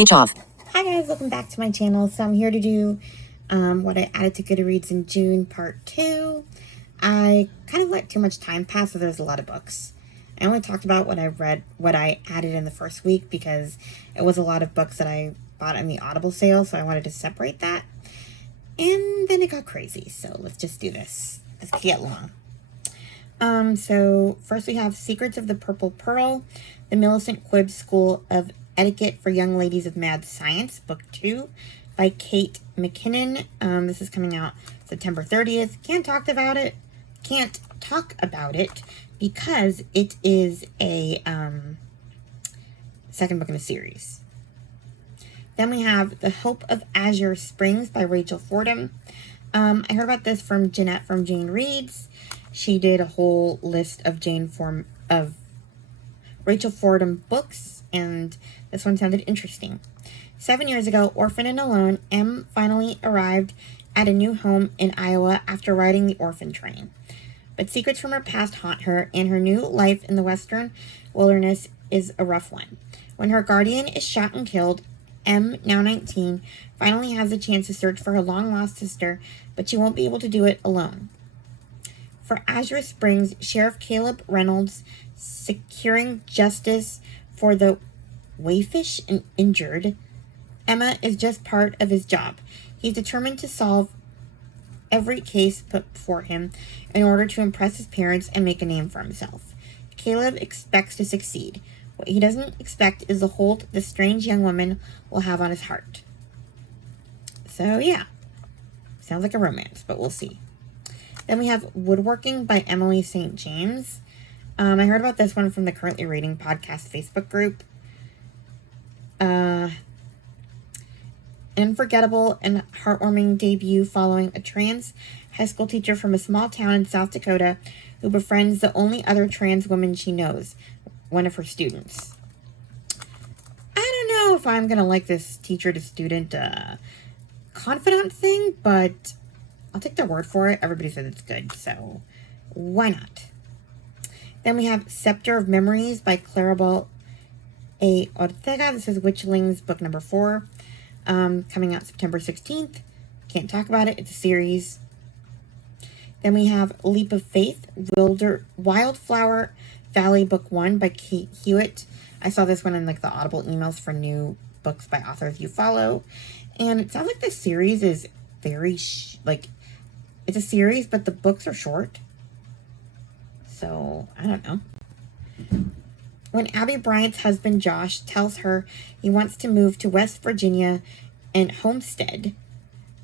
Speech off. Hi guys, welcome back to my channel. So I'm here to do what I added to Goodreads in June, part 2. I kind of let too much time pass, so there's a lot of books. I only talked about what I added in the first week because it was a lot of books that I bought in the Audible sale, so I wanted to separate that. And then it got crazy, so let's just do this. This could get long. So first we have Secrets of the Purple Pearl, the Millicent Quibb School of Etiquette for Young Ladies of Mad Science, Book 2, by Kate McKinnon. This is coming out September 30th. Can't talk about it because it is a second book in a series. Then we have The Hope of Azure Springs by Rachel Fordham. I heard about this from Jeanette from Jane Reads. She did a whole list of Rachel Fordham books, and this one sounded interesting. 7 years ago, orphan and alone, Em finally arrived at a new home in Iowa after riding the orphan train. But secrets from her past haunt her, and her new life in the western wilderness is a rough one. When her guardian is shot and killed, Em, now 19, finally has a chance to search for her long-lost sister, but she won't be able to do it alone. For Azure Springs, Sheriff Caleb Reynolds, securing justice for the wayfish and injured, Emma is just part of his job. He's determined to solve every case put before him in order to impress his parents and make a name for himself. Caleb expects to succeed. What he doesn't expect is the hold this strange young woman will have on his heart. So yeah, sounds like a romance, but we'll see. Then we have Woodworking by Emily St. James. I heard about this one from the Currently Reading podcast Facebook group. An unforgettable and heartwarming debut following a trans high school teacher from a small town in South Dakota who befriends the only other trans woman she knows, one of her students. I don't know if I'm going to like this teacher-to-student confidant thing, but I'll take their word for it. Everybody says it's good, so why not? Then we have Scepter of Memories by Claribel A. Ortega. This is Witchlings, book number 4, coming out September 16th. Can't talk about it. It's a series. Then we have Leap of Faith, Wildflower Valley, book 1 by Kate Hewitt. I saw this one in like the Audible emails for new books by authors you follow. And it sounds like this series is very, it's a series, but the books are short. So, I don't know. When Abby Bryant's husband, Josh, tells her he wants to move to West Virginia and homestead,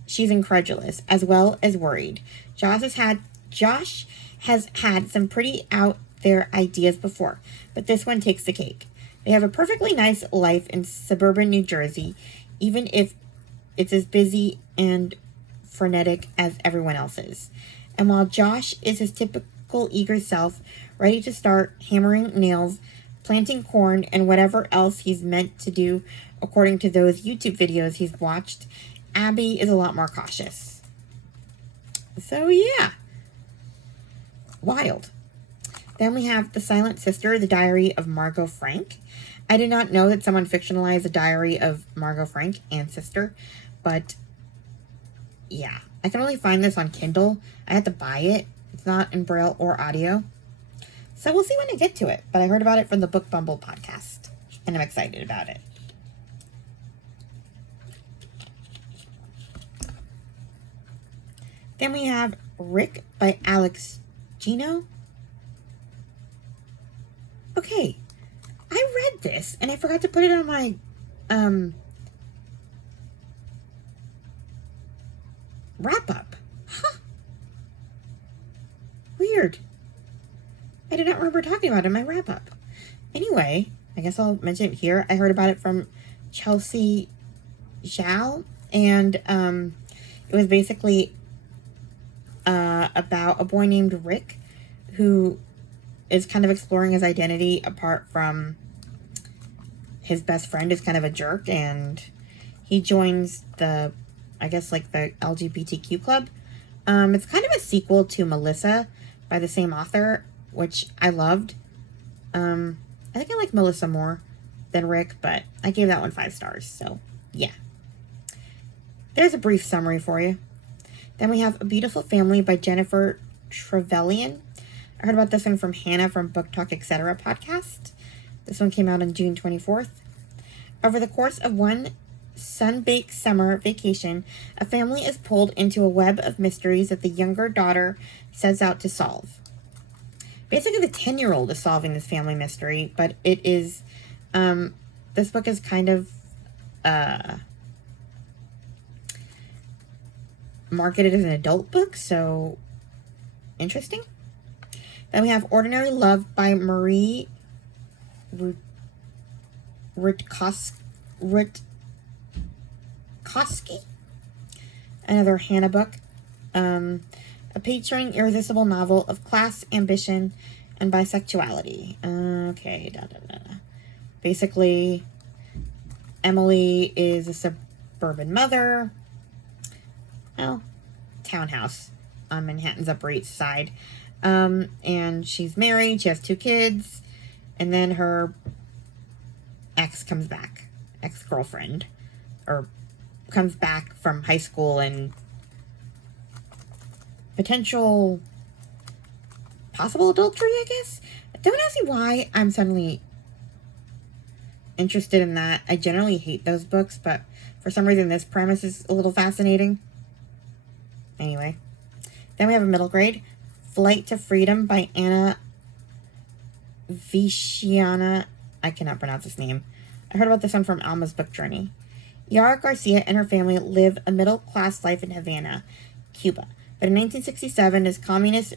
she's incredulous, as well as worried. Josh has had some pretty out there ideas before, but this one takes the cake. They have a perfectly nice life in suburban New Jersey, even if it's as busy and frenetic as everyone else's. And while Josh is his typical eager self, ready to start hammering nails, planting corn, and whatever else he's meant to do according to those YouTube videos he's watched, Abby is a lot more cautious. So yeah, wild. Then we have The Silent Sister, The Diary of Margot Frank. I did not know that someone fictionalized the diary of Margot Frank and sister, but yeah, I can only find this on Kindle. I had to buy it. It's not in Braille or audio. So we'll see when I get to it. But I heard about it from the Book Bumble podcast, and I'm excited about it. Then we have Rick by Alex Gino. Okay, I read this, and I forgot to put it on my wrap-up. Huh. Weird. I did not remember talking about it in my wrap-up. Anyway, I guess I'll mention it here. I heard about it from Chelsea Zhao, and it was basically about a boy named Rick who is kind of exploring his identity apart from his best friend is kind of a jerk, and he joins the LGBTQ club. It's kind of a sequel to Melissa by the same author, which I loved. I think I like Melissa more than Rick, but I gave that one 5 stars, so yeah. There's a brief summary for you. Then we have A Beautiful Family by Jennifer Trevelyan. I heard about this one from Hannah from Book Talk Etc. podcast. This one came out on June 24th. Over the course of one sun-baked summer vacation, a family is pulled into a web of mysteries that the younger daughter sets out to solve. Basically, the 10-year-old is solving this family mystery, but it is, this book is kind of, marketed as an adult book, so interesting. Then we have Ordinary Love by Marie Rutkoski. Another Hannah book. A page-turning, irresistible novel of class, ambition, and bisexuality. Okay, Basically, Emily is a suburban mother. Well, townhouse on Manhattan's Upper East Side. And she's married, she has 2 kids, and then her ex-girlfriend, or comes back from high school and possible adultery, I guess. Don't ask me why I'm suddenly interested in that. I generally hate those books, but for some reason this premise is a little fascinating. Anyway. Then we have a middle grade, Flight to Freedom by Anna Viciana. I cannot pronounce this name. I heard about this one from Alma's Book Journey. Yara Garcia and her family live a middle-class life in Havana, Cuba. But in 1967, as communist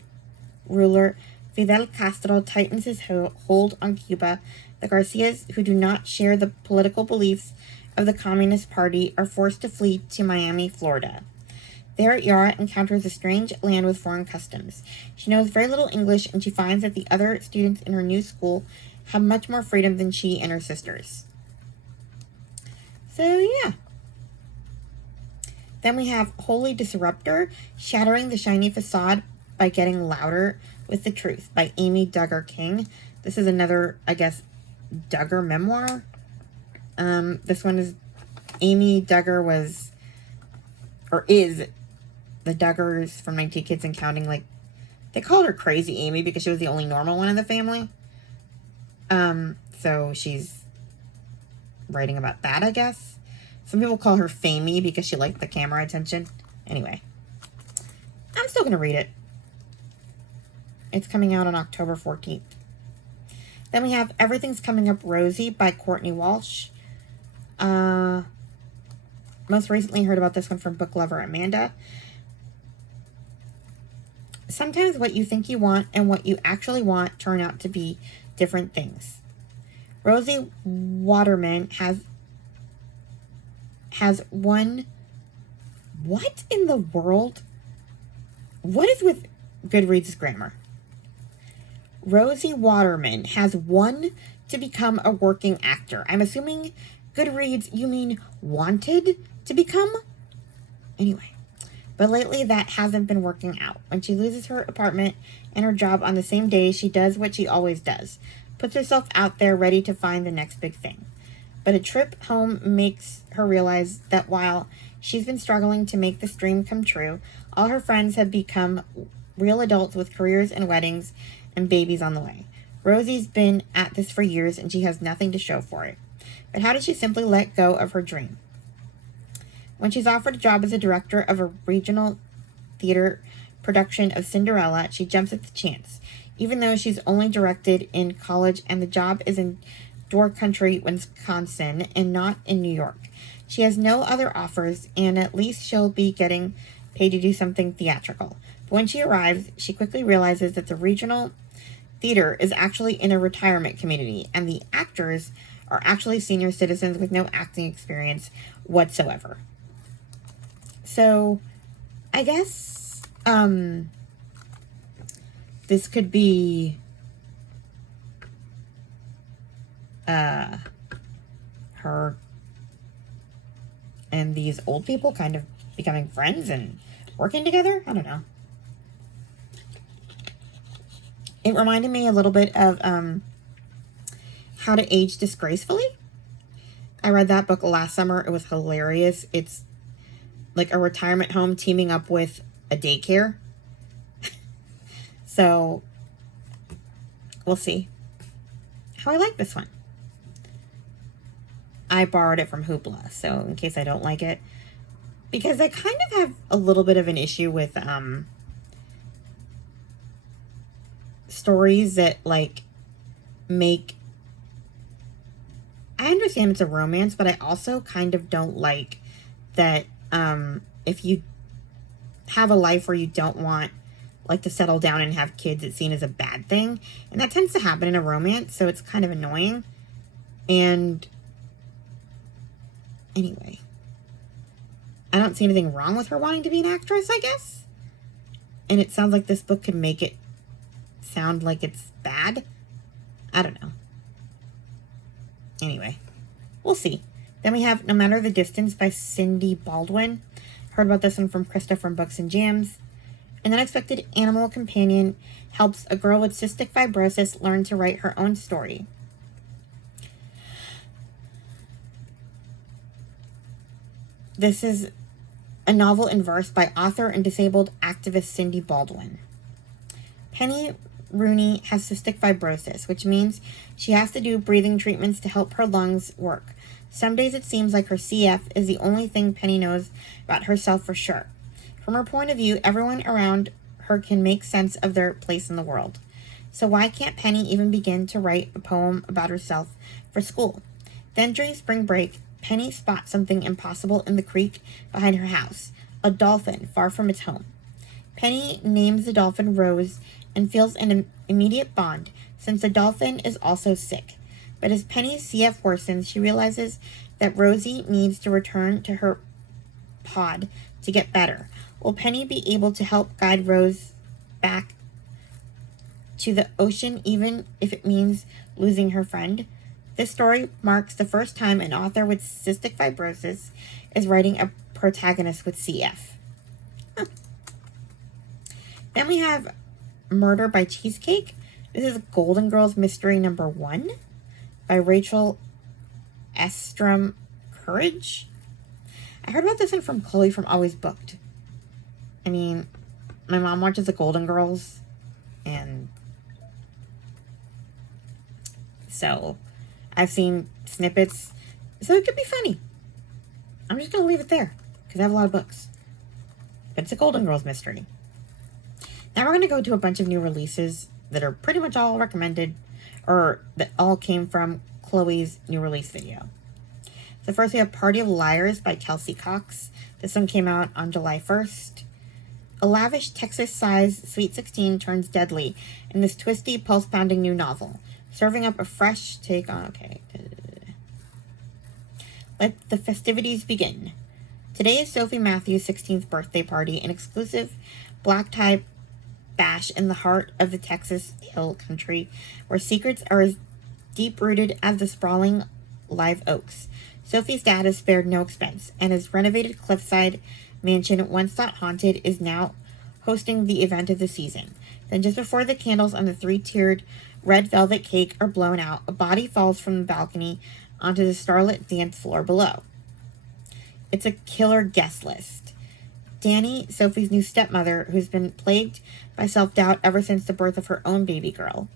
ruler Fidel Castro tightens his hold on Cuba, the Garcias, who do not share the political beliefs of the Communist Party, are forced to flee to Miami, Florida. There, Yara encounters a strange land with foreign customs. She knows very little English, and she finds that the other students in her new school have much more freedom than she and her sisters. So, yeah. Then we have Holy Disruptor, Shattering the Shiny Facade by Getting Louder with the Truth by Amy Duggar King. This is another, I guess, Duggar memoir. This one is, Amy Duggar is the Duggars from 19 Kids and Counting. Like, they called her Crazy Amy because she was the only normal one in the family. So she's writing about that, I guess. Some people call her Famey because she liked the camera attention. Anyway, I'm still going to read it. It's coming out on October 14th. Then we have Everything's Coming Up Rosie by Courtney Walsh. Most recently heard about this one from book lover Amanda. Sometimes what you think you want and what you actually want turn out to be different things. Rosie Waterman has one... What in the world? What is with Goodreads' grammar? Rosie Waterman has won to become a working actor. I'm assuming Goodreads, you mean wanted to become? Anyway. But lately that hasn't been working out. When she loses her apartment and her job on the same day, she does what she always does. Puts herself out there ready to find the next big thing. But a trip home makes her realize that while she's been struggling to make this dream come true, all her friends have become real adults with careers and weddings and babies on the way. Rosie's been at this for years and she has nothing to show for it. But how does she simply let go of her dream? When she's offered a job as a director of a regional theater production of Cinderella, she jumps at the chance, even though she's only directed in college and the job is in Door Country, Wisconsin, and not in New York. She has no other offers, and at least she'll be getting paid to do something theatrical. But when she arrives, she quickly realizes that the regional theater is actually in a retirement community, and the actors are actually senior citizens with no acting experience whatsoever. So, I guess, this could be, her and these old people kind of becoming friends and working together? I don't know. It reminded me a little bit of, How to Age Disgracefully. I read that book last summer. It was hilarious. It's like a retirement home teaming up with a daycare. So we'll see how I like this one. I borrowed it from Hoopla, so in case I don't like it, because I kind of have a little bit of an issue with stories that like make, I understand it's a romance, but I also kind of don't like that if you have a life where you don't want like to settle down and have kids, it's seen as a bad thing. And that tends to happen in a romance, so it's kind of annoying. And anyway, I don't see anything wrong with her wanting to be an actress, I guess. And it sounds like this book could make it sound like it's bad. I don't know. Anyway, we'll see. Then we have No Matter the Distance by Cindy Baldwin. Heard about this one from Krista from Books and Jams. An unexpected animal companion helps a girl with cystic fibrosis learn to write her own story. This is a novel in verse by author and disabled activist Cindy Baldwin. Penny Rooney has cystic fibrosis, which means she has to do breathing treatments to help her lungs work. Some days it seems like her CF is the only thing Penny knows about herself for sure. From her point of view, everyone around her can make sense of their place in the world. So why can't Penny even begin to write a poem about herself for school? Then during spring break, Penny spots something impossible in the creek behind her house, a dolphin far from its home. Penny names the dolphin Rose and feels an immediate bond, since the dolphin is also sick. But as Penny's CF worsens, she realizes that Rosie needs to return to her pod to get better. Will Penny be able to help guide Rose back to the ocean, even if it means losing her friend? This story marks the first time an author with cystic fibrosis is writing a protagonist with CF. Huh. Then we have Murder by Cheesecake. This is Golden Girls Mystery number 1 by Rachel Estrom Courage. I heard about this one from Chloe from Always Booked. I mean, my mom watches the Golden Girls, and so I've seen snippets, so it could be funny. I'm just going to leave it there, because I have a lot of books. But it's a Golden Girls mystery. Now we're going to go to a bunch of new releases that are pretty much all recommended, or that all came from Chloe's new release video. So first we have Party of Liars by Kelsey Cox. This one came out on July 1st. A lavish Texas-sized Sweet 16 turns deadly in this twisty, pulse-pounding new novel, serving up a fresh take on... Okay. Let the festivities begin. Today is Sophie Matthews' 16th birthday party, an exclusive black-tie bash in the heart of the Texas Hill Country, where secrets are as deep-rooted as the sprawling live oaks. Sophie's dad has spared no expense, and his renovated cliffside mansion, once thought haunted, is now hosting the event of the season. Then just before the candles on the 3-tiered red velvet cake are blown out, a body falls from the balcony onto the starlit dance floor below. It's a killer guest list. Danny, Sophie's new stepmother, who's been plagued by self-doubt ever since the birth of her own baby girl.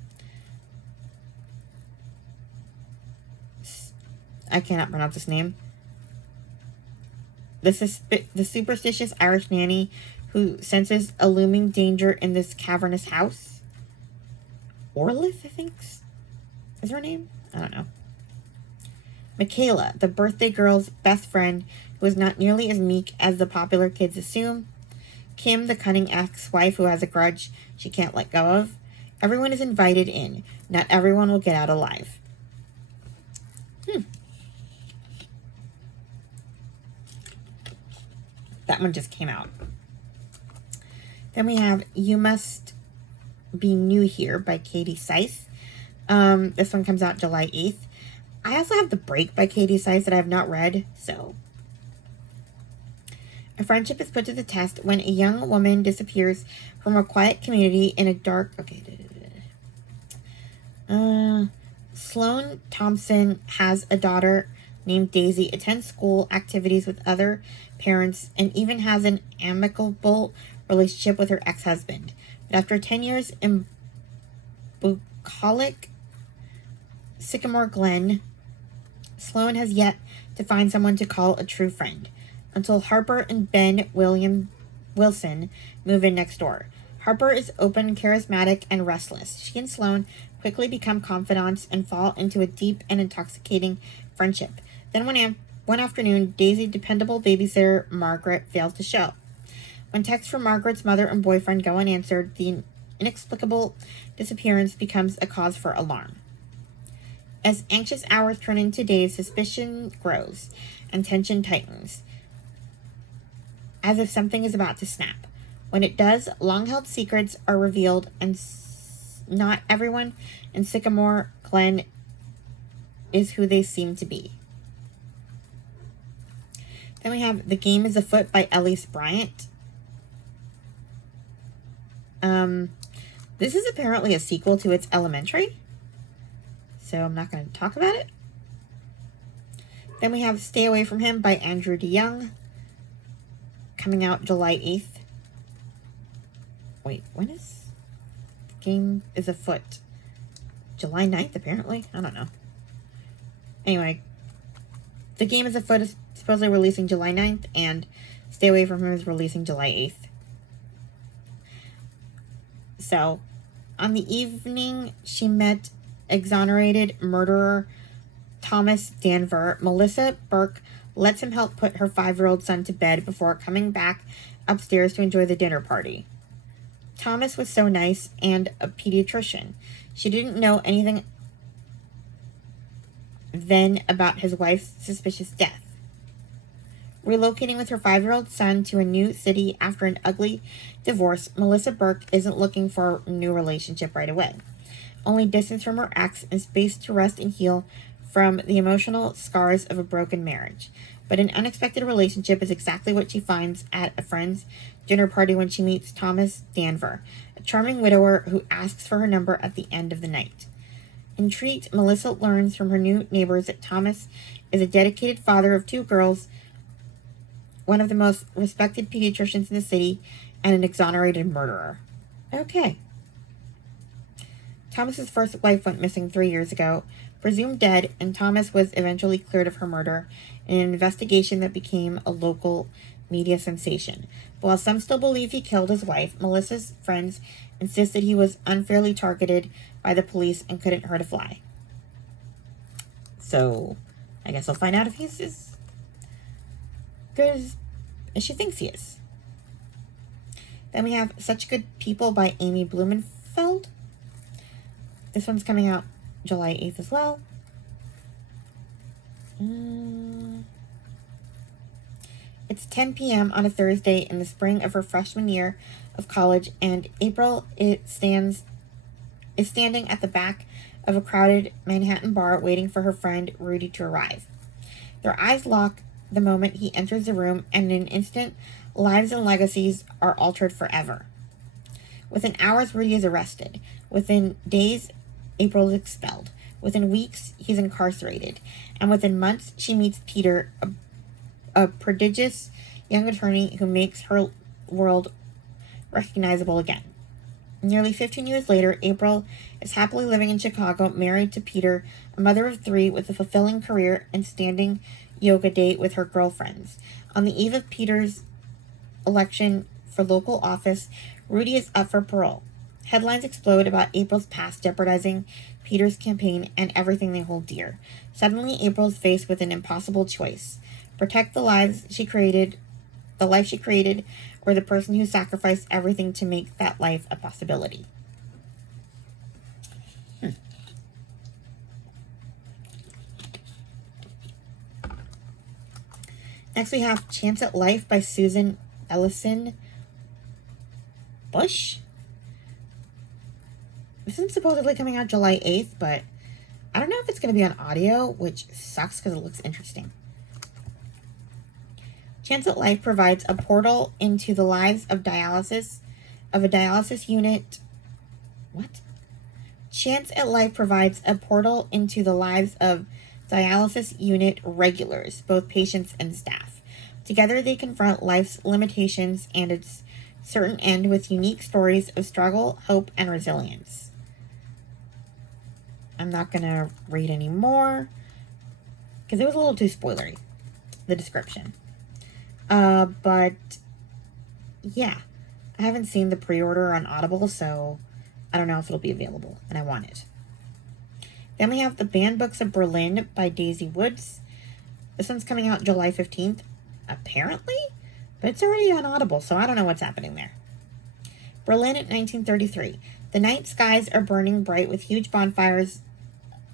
I cannot pronounce this name. This is the superstitious Irish nanny who senses a looming danger in this cavernous house. Orlith, I think, is her name? I don't know. Michaela, the birthday girl's best friend, who is not nearly as meek as the popular kids assume. Kim, the cunning ex-wife who has a grudge she can't let go of. Everyone is invited in. Not everyone will get out alive. That one just came out. Then we have You Must Be New Here by Katie Seiss. This one comes out July 8th. I also have The Break by Katie Seiss that I have not read, so. A friendship is put to the test when a young woman disappears from a quiet community in a dark... Okay. Sloane Thompson has a daughter named Daisy, attends school activities with other parents, and even has an amicable relationship with her ex-husband. But after 10 years in bucolic Sycamore Glen, Sloan has yet to find someone to call a true friend, until Harper and Ben Wilson move in next door. Harper is open, charismatic, and restless. She and Sloan quickly become confidants and fall into a deep and intoxicating friendship. Then one afternoon, Daisy's dependable babysitter, Margaret, fails to show. When texts from Margaret's mother and boyfriend go unanswered, the inexplicable disappearance becomes a cause for alarm. As anxious hours turn into days, suspicion grows and tension tightens, as if something is about to snap. When it does, long-held secrets are revealed, and not everyone in Sycamore Glen is who they seem to be. Then we have The Game is Afoot by Elise Bryant. This is apparently a sequel to It's Elementary, so I'm not going to talk about it. Then we have Stay Away From Him by Andrew DeYoung, coming out July 8th. Wait, when is The Game is Afoot? July 9th, apparently? I don't know. Anyway, The Game is Afoot is supposedly releasing July 9th, and Stay Away From Him is releasing July 8th. So, on the evening she met exonerated murderer Thomas Danver, Melissa Burke lets him help put her 5-year-old son to bed before coming back upstairs to enjoy the dinner party. Thomas was so nice and a pediatrician. She didn't know anything then about his wife's suspicious death. Relocating with her 5-year-old son to a new city after an ugly divorce, Melissa Burke isn't looking for a new relationship right away. Only distance from her ex and space to rest and heal from the emotional scars of a broken marriage. But an unexpected relationship is exactly what she finds at a friend's dinner party when she meets Thomas Danver, a charming widower who asks for her number at the end of the night. Intrigued, Melissa learns from her new neighbors that Thomas is a dedicated father of 2 girls, one of the most respected pediatricians in the city, and an exonerated murderer. Okay. Thomas's first wife went missing 3 years ago, presumed dead, and Thomas was eventually cleared of her murder in an investigation that became a local media sensation. But while some still believe he killed his wife, Melissa's friends insist that he was unfairly targeted by the police and couldn't hurt a fly. So, I guess I'll find out if he's as good as she thinks he is. Then we have Such Good People by Amy Blumenfeld. This one's coming out July 8th as well. It's 10 p.m. on a Thursday in the spring of her freshman year of college, and April is standing at the back of a crowded Manhattan bar waiting for her friend Rudy to arrive. Their eyes lock the moment he enters the room, and in an instant, lives and legacies are altered forever. Within hours, Rudy is arrested. Within days, April is expelled. Within weeks, he's incarcerated. And within months, she meets Peter, a prodigious young attorney who makes her world recognizable again. Nearly 15 years later, April is happily living in Chicago, married to Peter, a mother of 3 with a fulfilling career and standing yoga date with her girlfriends. On the eve of Peter's election for local office, Rudy is up for parole. Headlines explode about April's past, jeopardizing Peter's campaign and everything they hold dear. Suddenly, April is faced with an impossible choice: protect the life she created, or the person who sacrificed everything to make that life a possibility. Next, we have Chance at Life by Susan Ellison Bush. This is supposedly coming out July 8th, but I don't know if it's going to be on audio, which sucks because it looks interesting. Chance at Life provides a portal into the lives of a dialysis unit. What? Chance at Life provides a portal into the lives of dialysis unit regulars, both patients and staff. Together, they confront life's limitations and its certain end with unique stories of struggle, hope, and resilience. I'm not going to read any more because it was a little too spoilery, the description. But yeah, I haven't seen the pre-order on Audible, so I don't know if it'll be available, and I want it. Then we have The Banned Books of Berlin by Daisy Woods. This one's coming out July 15th, apparently, but it's already on Audible, so I don't know what's happening there. Berlin at 1933. The night skies are burning bright with huge bonfires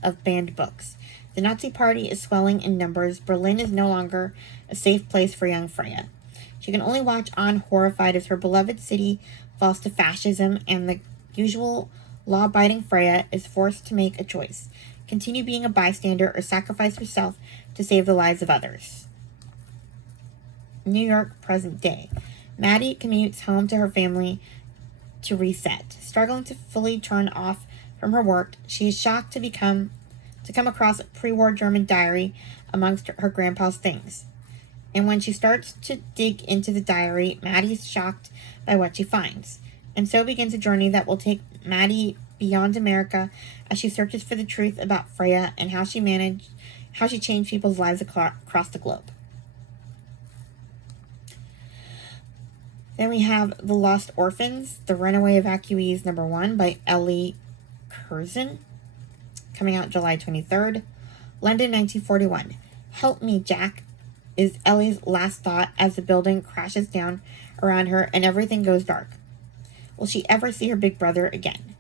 of banned books. The Nazi party is swelling in numbers. Berlin is no longer a safe place for young Freya. She can only watch on horrified as her beloved city falls to fascism, and the usual law-abiding Freya is forced to make a choice: continue being a bystander or sacrifice herself to save the lives of others. New York, present day. Maddie commutes home to her family to reset. Struggling to fully turn off from her work, she is shocked to come across a pre-war German diary amongst her grandpa's things. And when she starts to dig into the diary, Maddie's shocked by what she finds. And so begins a journey that will take Maddie beyond America as she searches for the truth about Freya and how she changed people's lives across the globe. Then we have The Lost Orphans, The Runaway Evacuees #1 by Ellie Curzon, coming out July 23rd. London, 1941. Help me, Jack, is Ellie's last thought as the building crashes down around her and everything goes dark. Will she ever see her big brother again?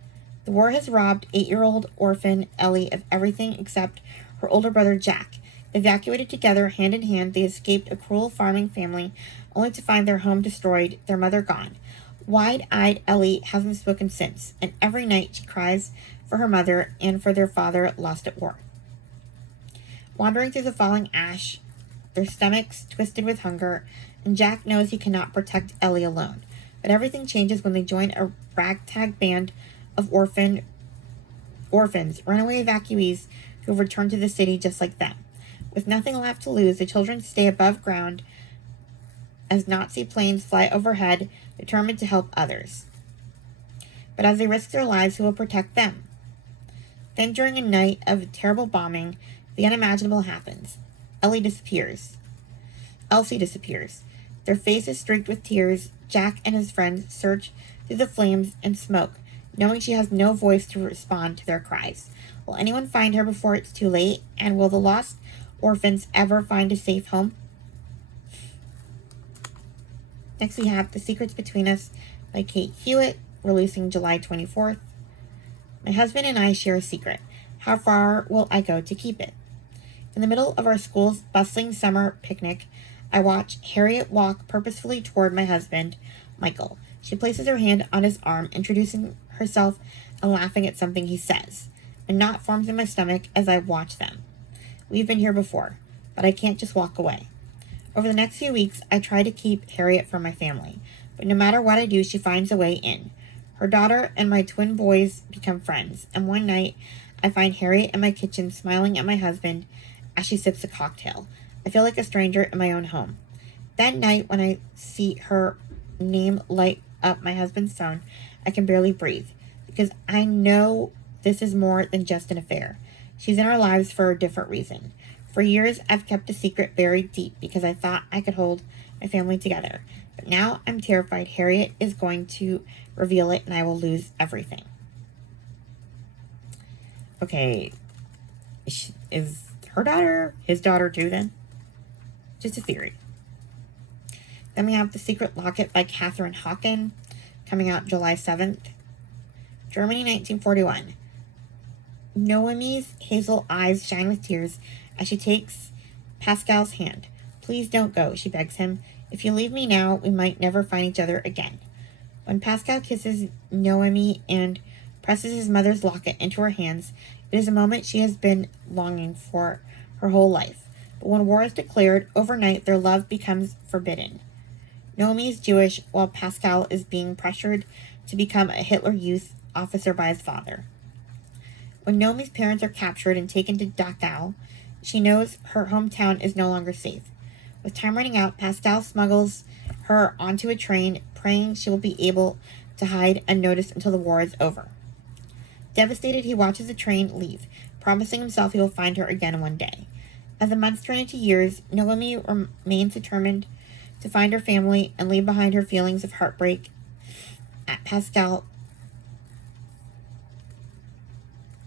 The war has robbed 8-year-old orphan Ellie of everything except her older brother Jack. Evacuated together, hand in hand, they escaped a cruel farming family, only to find their home destroyed, their mother gone. Wide-eyed Ellie hasn't spoken since, and every night she cries for her mother and for their father lost at war. Wandering through the falling ash, their stomachs twisted with hunger, and Jack knows he cannot protect Ellie alone. But everything changes when they join a ragtag band of orphans, runaway evacuees who return to the city just like them. With nothing left to lose, the children stay above ground as Nazi planes fly overhead, determined to help others. But as they risk their lives, who will protect them? Then, during a night of terrible bombing, the unimaginable happens. Elsie disappears. Their faces streaked with tears, Jack and his friends search through the flames and smoke, knowing she has no voice to respond to their cries. Will anyone find her before it's too late? And will the lost orphans ever find a safe home? Next we have The Secrets Between Us by Kate Hewitt, releasing July 24th. My husband and I share a secret. How far will I go to keep it? In the middle of our school's bustling summer picnic, I watch Harriet walk purposefully toward my husband, Michael. She places her hand on his arm, introducing herself and laughing at something he says. A knot forms in my stomach as I watch them. We've been here before, but I can't just walk away. Over the next few weeks, I try to keep Harriet from my family, but no matter what I do, she finds a way in. Her daughter and my twin boys become friends, and one night, I find Harriet in my kitchen smiling at my husband as she sips a cocktail. I feel like a stranger in my own home. That night, when I see her name light up my husband's phone, I can barely breathe, because I know this is more than just an affair. She's in our lives for a different reason. For years, I've kept a secret buried deep because I thought I could hold my family together. But now I'm terrified Harriet is going to reveal it and I will lose everything. Okay, is her daughter his daughter too then? Just a theory. Then we have The Secret Locket by Catherine Hawken, coming out July 7th. Germany, 1941. Noemi's hazel eyes shine with tears as she takes Pascal's hand. Please don't go, she begs him. If you leave me now, we might never find each other again. When Pascal kisses Noemi and presses his mother's locket into her hands, it is a moment she has been longing for her whole life. But when war is declared, overnight their love becomes forbidden. Noemi is Jewish, while Pascal is being pressured to become a Hitler Youth officer by his father. When Noemi's parents are captured and taken to Dachau, She knows her hometown is no longer safe. With time running out, Pascal smuggles her onto a train, praying she will be able to hide unnoticed until the war is over. Devastated, he watches the train leave, promising himself he will find her again one day. As the months turn into years, Noemi remains determined to find her family and leave behind her feelings of heartbreak at Pascal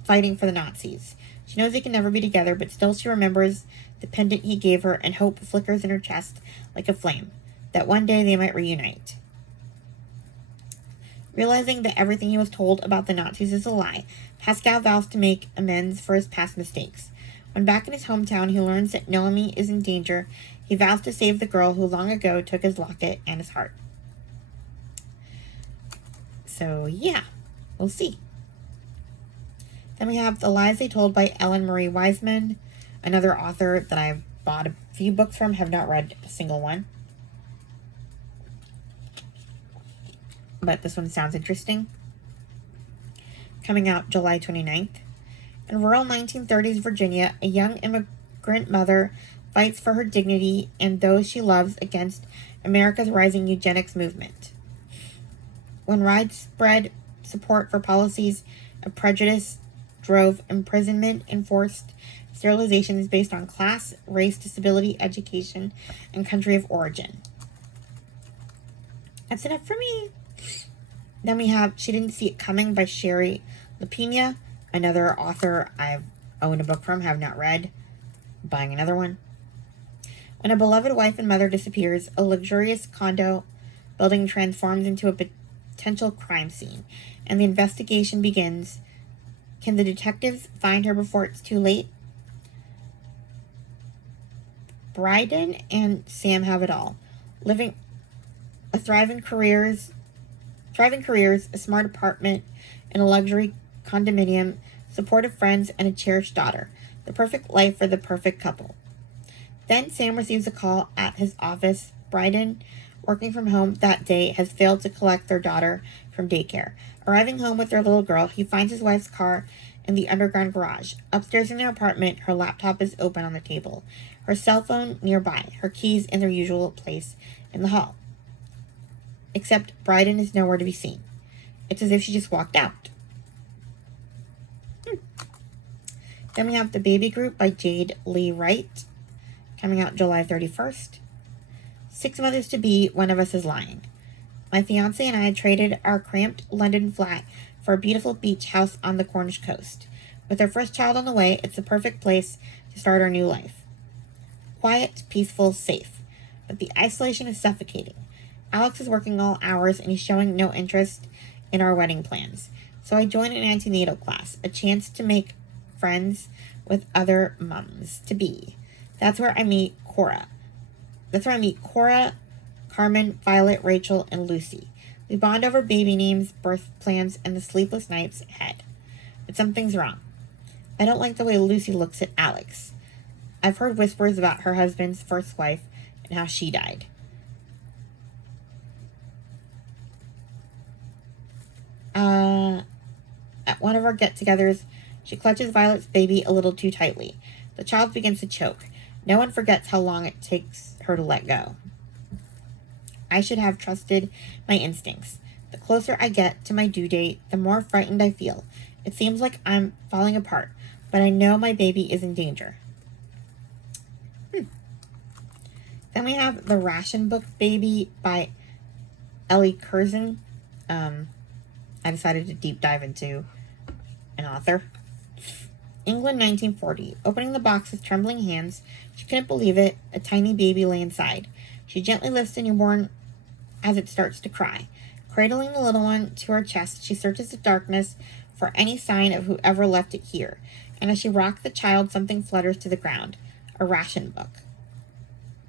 fighting for the Nazis. She knows they can never be together, but still she remembers the pendant he gave her, and hope flickers in her chest like a flame, that one day they might reunite. Realizing that everything he was told about the Nazis is a lie, Pascal vows to make amends for his past mistakes. When back in his hometown, he learns that Noemi is in danger. He vows to save the girl who long ago took his locket and his heart. So, yeah, we'll see. Then we have The Lies They Told by Ellen Marie Wiseman, another author that I've bought a few books from, have not read a single one. But this one sounds interesting. Coming out July 29th. In rural 1930s Virginia, a young immigrant mother fights for her dignity and those she loves against America's rising eugenics movement. When widespread support for policies of prejudice drove imprisonment and forced sterilizations based on class, race, disability, education, and country of origin. That's enough for me. Then we have She Didn't See It Coming by Sherry Lapina, another author I've owned a book from, have not read. Buying another one. When a beloved wife and mother disappears, a luxurious condo building transforms into a potential crime scene, and the investigation begins. Can the detectives find her before it's too late? Bryden and Sam have it all. Living a thriving careers, a smart apartment in a luxury condominium, supportive friends, and a cherished daughter. The perfect life for the perfect couple. Then Sam receives a call at his office. Bryden, working from home that day, has failed to collect their daughter from daycare. Arriving home with their little girl, he finds his wife's car in the underground garage. Upstairs in their apartment, her laptop is open on the table, her cell phone nearby, her keys in their usual place in the hall. Except Bryden is nowhere to be seen. It's as if she just walked out. Then we have The Baby Group by Jade Lee Wright, coming out July 31st. 6 mothers to be, one of us is lying. My fiance and I had traded our cramped London flat for a beautiful beach house on the Cornish coast. With our first child on the way, it's the perfect place to start our new life. Quiet, peaceful, safe. But the isolation is suffocating. Alex is working all hours and he's showing no interest in our wedding plans. So I joined an antenatal class, a chance to make friends with other mums-to-be. That's where I meet Cora, Carmen, Violet, Rachel, and Lucy. We bond over baby names, birth plans, and the sleepless nights ahead. But something's wrong. I don't like the way Lucy looks at Alex. I've heard whispers about her husband's first wife and how she died. At one of our get-togethers, she clutches Violet's baby a little too tightly. The child begins to choke. No one forgets how long it takes her to let go. I should have trusted my instincts. The closer I get to my due date, the more frightened I feel. It seems like I'm falling apart, but I know my baby is in danger. Then we have The Ration Book Baby by Ellie Curzon. I decided to deep dive into an author. England, 1940. Opening the box with trembling hands, she couldn't believe it. A tiny baby lay inside. She gently lifts the newborn as it starts to cry. Cradling the little one to her chest, she searches the darkness for any sign of whoever left it here. And as she rocks the child, something flutters to the ground. A ration book.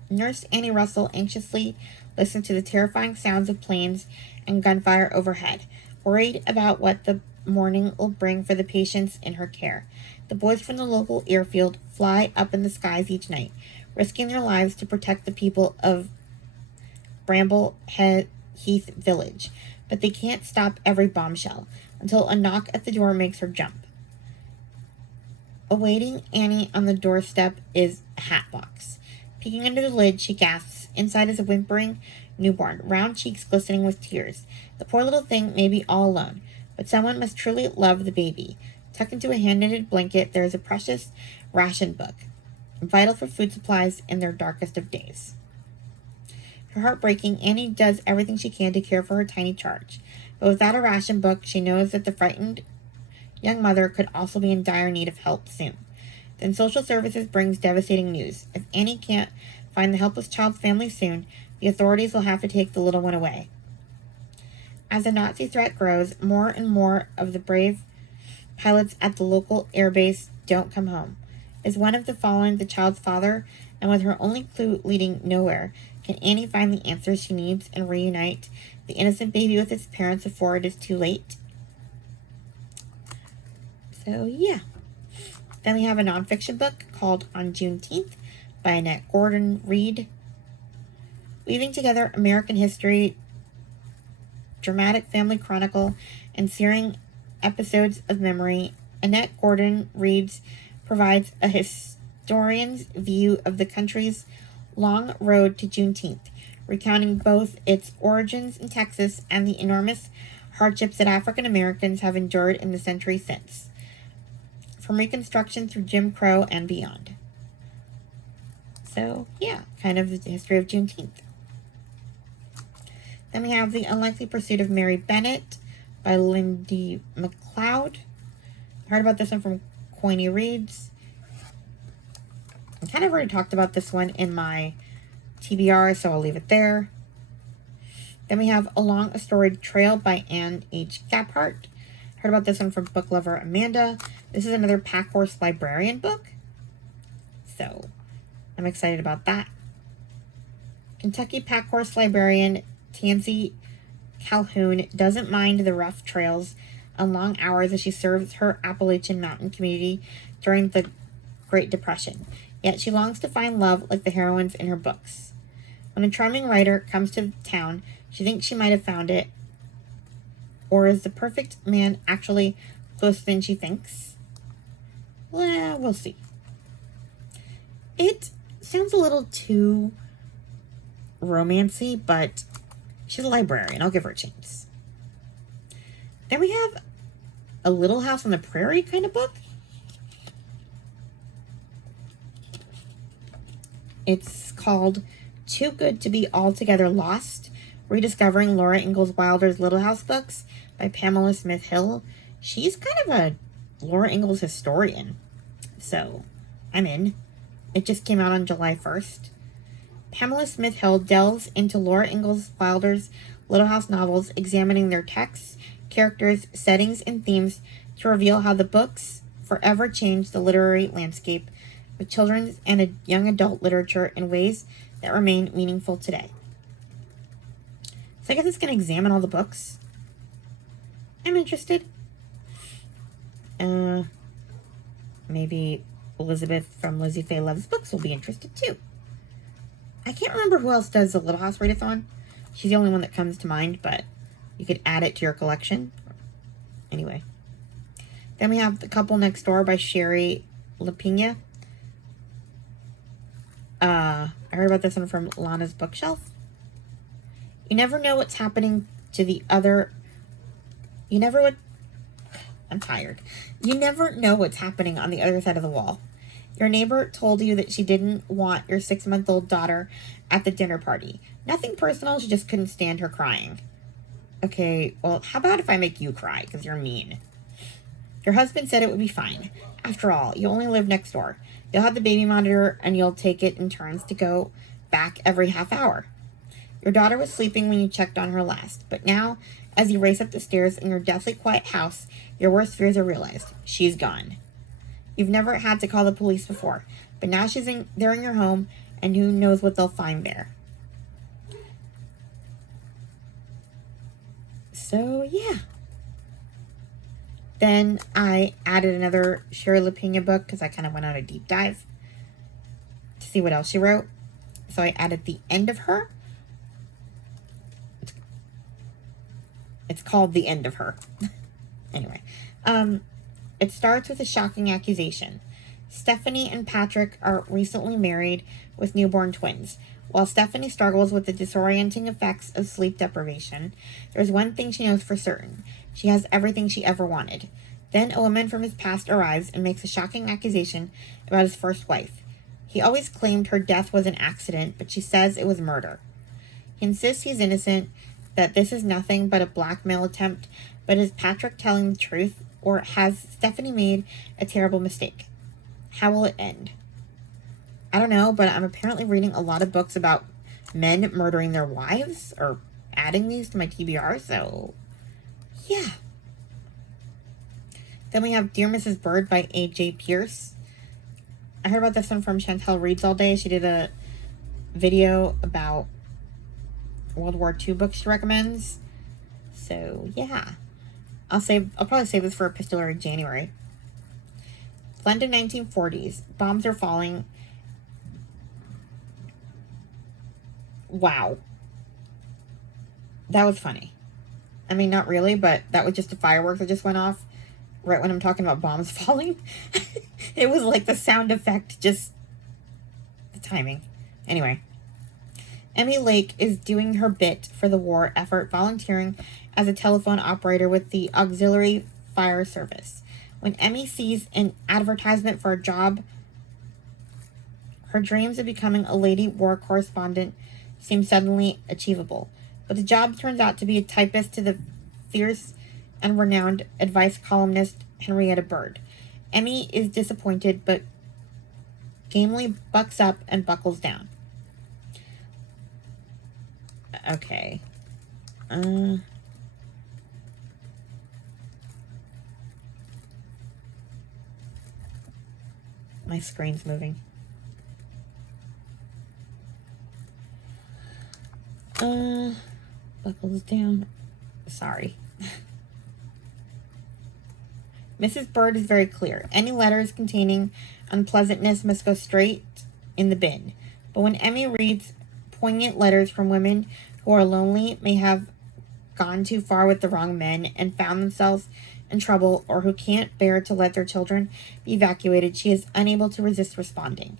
Nurse Annie Russell anxiously listened to the terrifying sounds of planes and gunfire overhead, worried about what the morning will bring for the patients in her care. The boys from the local airfield fly up in the skies each night, risking their lives to protect the people of Bramble Heath Village. But they can't stop every bombshell until a knock at the door makes her jump. Awaiting Annie on the doorstep is a hat box. Peeking under the lid, she gasps. Inside is a whimpering newborn, round cheeks glistening with tears. The poor little thing may be all alone, but someone must truly love the baby. Tucked into a hand-knitted blanket, there is a precious ration book, vital for food supplies in their darkest of days. Her heart breaking, Annie does everything she can to care for her tiny charge. But without a ration book, she knows that the frightened young mother could also be in dire need of help soon. Then social services brings devastating news. If Annie can't find the helpless child's family soon, the authorities will have to take the little one away. As the Nazi threat grows, more and more of the brave pilots at the local airbase don't come home. Is one of the following the child's father, and with her only clue leading nowhere, can Annie find the answers she needs and reunite the innocent baby with its parents before it is too late? So, yeah. Then we have a nonfiction book called On Juneteenth by Annette Gordon Reed. Weaving together American history, dramatic family chronicle, and searing episodes of memory, Annette Gordon Reed provides a historian's view of the country's long road to Juneteenth, recounting both its origins in Texas and the enormous hardships that African Americans have endured in the century since, from Reconstruction through Jim Crow and beyond. So, yeah, kind of the history of Juneteenth. Then we have The Unlikely Pursuit of Mary Bennett by Lindy McLeod. I heard about this one from Coiny Reads. I kind of already talked about this one in my TBR, so I'll leave it there. Then we have Along a Storied Trail by Anne H. Gaphardt. Heard about this one from book lover Amanda. This is another Pack Horse Librarian book, so I'm excited about that. Kentucky Pack Horse Librarian Tansy Calhoun doesn't mind the rough trails and long hours as she serves her Appalachian Mountain community during the Great Depression. Yet she longs to find love like the heroines in her books. When a charming writer comes to town, she thinks she might have found it. Or is the perfect man actually closer than she thinks? Well, we'll see. It sounds a little too romancy, but she's a librarian. I'll give her a chance. Then we have a Little House on the Prairie kind of book. It's called Too Good to Be Altogether Lost, Rediscovering Laura Ingalls Wilder's Little House books by Pamela Smith Hill. She's kind of a Laura Ingalls historian, so I'm in. It just came out on July 1st. Pamela Smith Hill delves into Laura Ingalls Wilder's Little House novels, examining their texts, characters, settings, and themes to reveal how the books forever changed the literary landscape of children's and young adult literature in ways that remain meaningful today. So I guess it's going to examine all the books. I'm interested. Maybe Elizabeth from Lizzie Faye Loves Books will be interested too. I can't remember who else does the Little House Readathon. She's the only one that comes to mind, but you could add it to your collection. Anyway. Then we have The Couple Next Door by Sherry LaPina. I heard about this one from Lana's Bookshelf. You never know what's happening to the other. I'm tired. You never know what's happening on the other side of the wall. Your neighbor told you that she didn't want your 6-month-old daughter at the dinner party. Nothing personal, she just couldn't stand her crying. Okay, well, how about if I make you cry, because you're mean? Your husband said it would be fine. After all, you only live next door. You'll have the baby monitor, and you'll take it in turns to go back every half hour. Your daughter was sleeping when you checked on her last, but now, as you race up the stairs in your deathly quiet house, your worst fears are realized. She's gone. You've never had to call the police before, but now they're in your home, and who knows what they'll find there. So, yeah. Then I added another Sherry LaPina book because I kind of went on a deep dive to see what else she wrote. So I added The End of Her. It's called The End of Her. Anyway. It starts with a shocking accusation. Stephanie and Patrick are recently married with newborn twins. While Stephanie struggles with the disorienting effects of sleep deprivation, there's one thing she knows for certain. She has everything she ever wanted. Then a woman from his past arrives and makes a shocking accusation about his first wife. He always claimed her death was an accident, but she says it was murder. He insists he's innocent, that this is nothing but a blackmail attempt, but is Patrick telling the truth, or has Stephanie made a terrible mistake? How will it end? I don't know, but I'm apparently reading a lot of books about men murdering their wives, or adding these to my TBR, so yeah. Then we have Dear Mrs. Bird by A.J. Pierce. I heard about this one from Chantel Reads All Day. She did a video about World War II books she recommends. So, yeah. I'll probably save this for Epistolary January. London 1940s. Bombs are falling. Wow. That was funny. I mean, not really, but that was just the fireworks that just went off right when I'm talking about bombs falling. It was like the sound effect, just the timing. Anyway. Emmy Lake is doing her bit for the war effort, volunteering as a telephone operator with the Auxiliary Fire Service. When Emmy sees an advertisement for a job, her dreams of becoming a lady war correspondent seem suddenly achievable. But the job turns out to be a typist to the fierce and renowned advice columnist Henrietta Bird. Emmy is disappointed, but gamely bucks up and buckles down. Okay. My screen's moving. Buckles down. Sorry. Mrs. Bird is very clear. Any letters containing unpleasantness must go straight in the bin. But when Emmy reads poignant letters from women who are lonely, may have gone too far with the wrong men, and found themselves in trouble, or who can't bear to let their children be evacuated, she is unable to resist responding.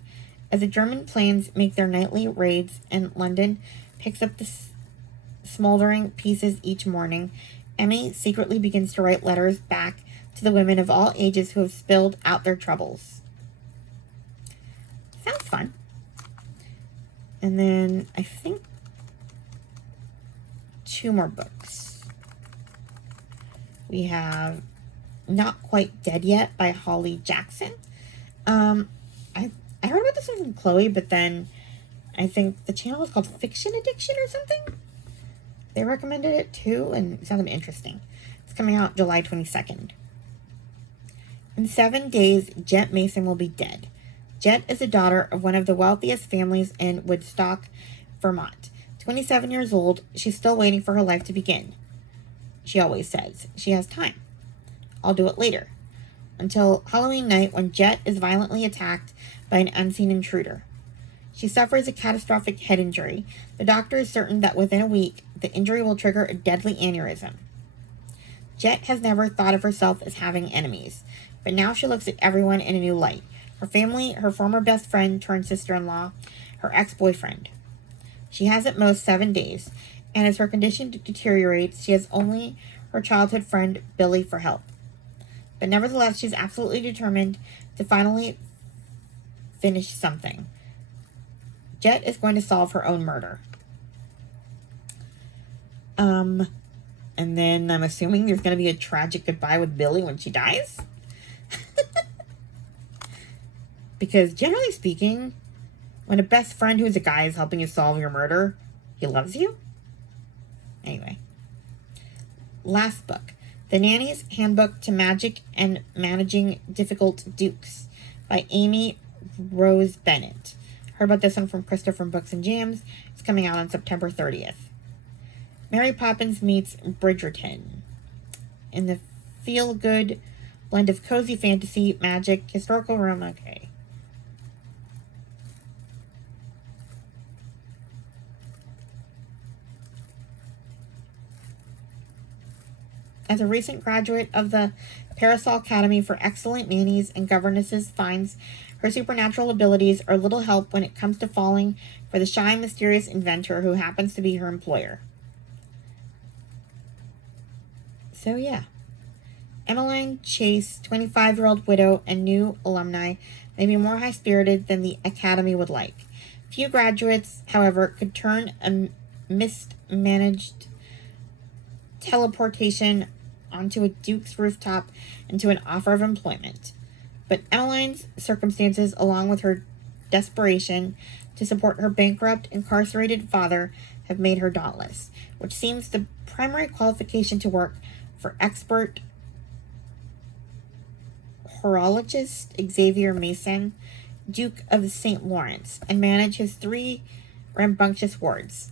As the German planes make their nightly raids and London picks up the smoldering pieces each morning, Emmy secretly begins to write letters back to the women of all ages who have spilled out their troubles. Sounds fun. And then I think 2 more books. We have Not Quite Dead Yet by Holly Jackson. I heard about this one from Chloe, but then I think the channel is called Fiction Addiction or something. They recommended it too, and it sounded interesting. It's coming out July 22nd. In 7 days, Jet Mason will be dead. Jet is the daughter of one of the wealthiest families in Woodstock, Vermont. 27 years old, she's still waiting for her life to begin. She always says she has time. I'll do it later. Until Halloween night, when Jet is violently attacked by an unseen intruder. She suffers a catastrophic head injury. The doctor is certain that within a week, the injury will trigger a deadly aneurysm. Jet has never thought of herself as having enemies, but now she looks at everyone in a new light. Her family, her former best friend turned sister-in-law, her ex-boyfriend. She has at most 7 days, and as her condition deteriorates, she has only her childhood friend Billy for help. But nevertheless, she's absolutely determined to finally finish something. Jet is going to solve her own murder. And then I'm assuming there's going to be a tragic goodbye with Billy when she dies. Because generally speaking, when a best friend who's a guy is helping you solve your murder, he loves you. Anyway. Last book. The Nanny's Handbook to Magic and Managing Difficult Dukes by Amy Rose Bennett. Heard about this one from Krista from Books and Jams. It's coming out on September 30th. Mary Poppins meets Bridgerton. In the feel-good blend of cozy fantasy, magic, historical realm. Okay. As a recent graduate of the Parasol Academy for Excellent Nannies and Governesses finds her supernatural abilities are little help when it comes to falling for the shy, mysterious inventor who happens to be her employer. So yeah. Emmeline Chase, 25-year-old widow and new alumni, may be more high-spirited than the Academy would like. Few graduates, however, could turn a mismanaged teleportation onto a Duke's rooftop into an offer of employment. But Emmeline's circumstances, along with her desperation to support her bankrupt, incarcerated father, have made her dauntless, which seems the primary qualification to work for expert horologist Xavier Mason, Duke of St. Lawrence, and manage his 3 rambunctious wards.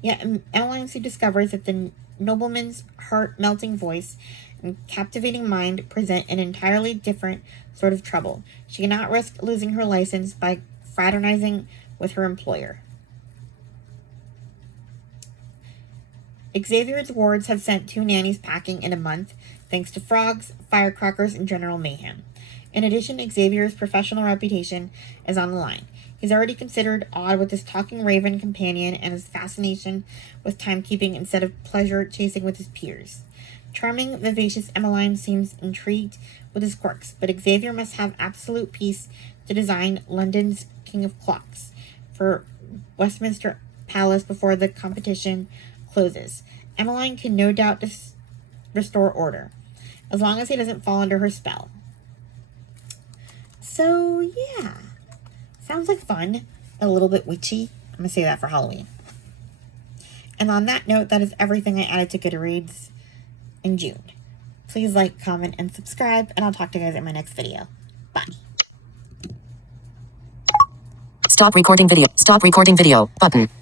Yet Emmeline soon discovers that the nobleman's heart-melting voice and captivating mind present an entirely different sort of trouble. She cannot risk losing her license by fraternizing with her employer. Xavier's wards have sent 2 nannies packing in a month, thanks to frogs, firecrackers, and general mayhem. In addition, Xavier's professional reputation is on the line. He's already considered odd with his talking raven companion and his fascination with timekeeping instead of pleasure chasing with his peers. Charming, vivacious Emmeline seems intrigued with his quirks, but Xavier must have absolute peace to design London's King of Clocks for Westminster Palace before the competition closes. Emmeline can no doubt restore order, as long as he doesn't fall under her spell. So, yeah. Sounds like fun. A little bit witchy. I'm going to say that for Halloween. And on that note, that is everything I added to Goodreads in June. Please like, comment, and subscribe, and I'll talk to you guys in my next video. Bye. Stop recording video. Stop recording video button.